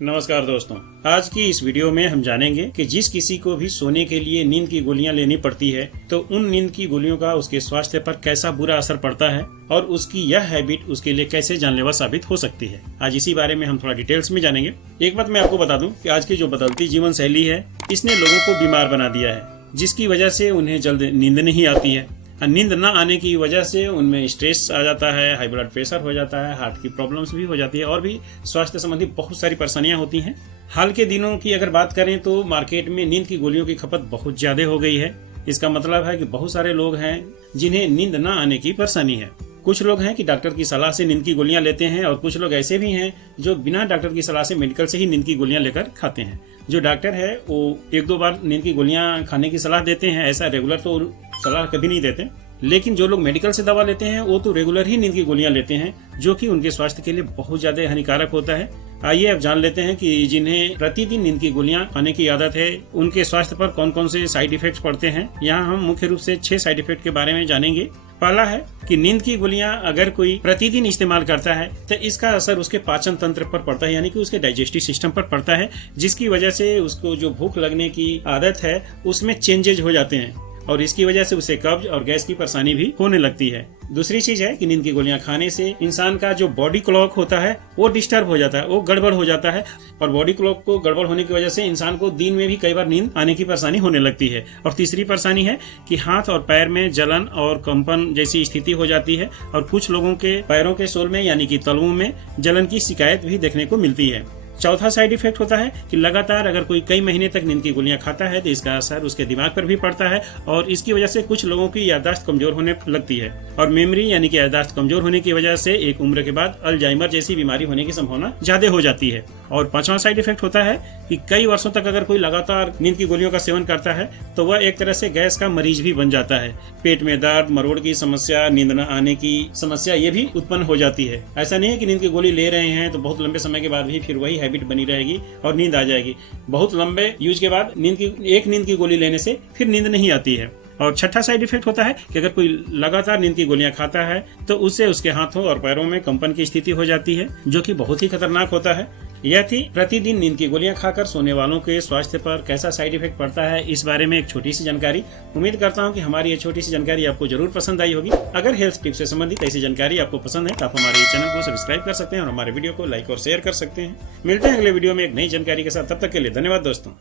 नमस्कार दोस्तों, आज की इस वीडियो में हम जानेंगे कि जिस किसी को भी सोने के लिए नींद की गोलियां लेनी पड़ती है तो उन नींद की गोलियों का उसके स्वास्थ्य पर कैसा बुरा असर पड़ता है और उसकी यह हैबिट उसके लिए कैसे जानलेवा साबित हो सकती है। आज इसी बारे में हम थोड़ा डिटेल्स में जानेंगे। एक बात मैं आपको बता दूं कि आज की जो बदलती जीवन शैली है इसने लोगों को बीमार बना दिया है, जिसकी वजह से उन्हें जल्द नींद नहीं आती है। नींद न आने की वजह से उनमें स्ट्रेस आ जाता है, हाई ब्लड प्रेशर हो जाता है, हार्ट की प्रॉब्लम्स भी हो जाती है और भी स्वास्थ्य संबंधी बहुत सारी परेशानियां होती हैं। हाल के दिनों की अगर बात करें तो मार्केट में नींद की गोलियों की खपत बहुत ज्यादा हो गई है। इसका मतलब है कि बहुत सारे लोग हैं जिन्हें नींद न आने की परेशानी है। कुछ लोग हैं कि डॉक्टर की सलाह से नींद की गोलियां लेते हैं और कुछ लोग ऐसे भी हैं जो बिना डॉक्टर की सलाह से मेडिकल से ही नींद की गोलियां लेकर खाते हैं। जो डॉक्टर है वो एक दो बार नींद की गोलियां खाने की सलाह देते हैं, ऐसा रेगुलर तो सलाह कभी नहीं देते। लेकिन जो लोग मेडिकल से दवा लेते हैं वो तो रेगुलर ही नींद की गोलियां लेते हैं, जो कि उनके स्वास्थ्य के लिए बहुत ज्यादा हानिकारक होता है। आइए अब जान लेते हैं कि जिन्हें प्रतिदिन नींद की गोलियां खाने की आदत है उनके स्वास्थ्य पर कौन कौन से साइड इफेक्ट्स पड़ते हैं। यहाँ हम मुख्य रूप से 6 साइड इफेक्ट के बारे में जानेंगे। पहला है कि नींद की गोलियां अगर कोई प्रतिदिन इस्तेमाल करता है तो इसका असर उसके पाचन तंत्र पर पड़ता है, यानी कि उसके डाइजेस्टिव सिस्टम पर पड़ता है, जिसकी वजह से उसको जो भूख लगने की आदत है उसमें चेंजेज हो जाते हैं और इसकी वजह से उसे कब्ज और गैस की परेशानी भी होने लगती है। दूसरी चीज है कि नींद की गोलियां खाने से इंसान का जो बॉडी क्लॉक होता है वो डिस्टर्ब हो जाता है, वो गड़बड़ हो जाता है और बॉडी क्लॉक को गड़बड़ होने की वजह से इंसान को दिन में भी कई बार नींद आने की परेशानी होने लगती है। और तीसरी परेशानी है कि हाथ और पैर में जलन और कंपन जैसी स्थिति हो जाती है और कुछ लोगों के पैरों के सोल में यानी कि तलवों में जलन की शिकायत भी देखने को मिलती है। चौथा साइड इफेक्ट होता है कि लगातार अगर कोई कई महीने तक नींद की गोलियां खाता है तो इसका असर उसके दिमाग पर भी पड़ता है और इसकी वजह से कुछ लोगों की याददाश्त कमजोर होने लगती है और मेमोरी यानी कि याददाश्त कमजोर होने की वजह से एक उम्र के बाद अल्जाइमर जैसी बीमारी होने की संभावना ज्यादा हो जाती है। और पांचवा साइड इफेक्ट होता है कि कई वर्षों तक अगर कोई लगातार नींद की गोलियों का सेवन करता है तो वह एक तरह से गैस का मरीज भी बन जाता है। पेट में दर्द, मरोड़ की समस्या, नींद न आने की समस्या ये भी उत्पन्न हो जाती है। ऐसा नहीं है कि नींद की गोली ले रहे हैं तो बहुत लंबे समय के बाद भी फिर वही हैबिट बनी रहेगी और नींद आ जाएगी। बहुत लंबे यूज के बाद एक नींद की गोली लेने से फिर नींद नहीं आती है। और छठा साइड इफेक्ट होता है कि अगर कोई लगातार नींद की गोलियां खाता है तो उससे उसके हाथों और पैरों में कंपन की स्थिति हो जाती है, जो कि बहुत ही खतरनाक होता है। यह थी प्रतिदिन नींद की गोलियां खाकर सोने वालों के स्वास्थ्य पर कैसा साइड इफेक्ट पड़ता है, इस बारे में एक छोटी सी जानकारी। उम्मीद करता हूं कि हमारी ये छोटी सी जानकारी आपको जरूर पसंद आई होगी। अगर हेल्थ टिप्स से संबंधित ऐसी जानकारी आपको पसंद है तो आप हमारे चैनल को सब्सक्राइब कर सकते हैं और हमारे वीडियो को लाइक और शेयर कर सकते हैं। मिलते हैं अगले वीडियो में एक नई जानकारी के साथ। तब तक के लिए धन्यवाद दोस्तों।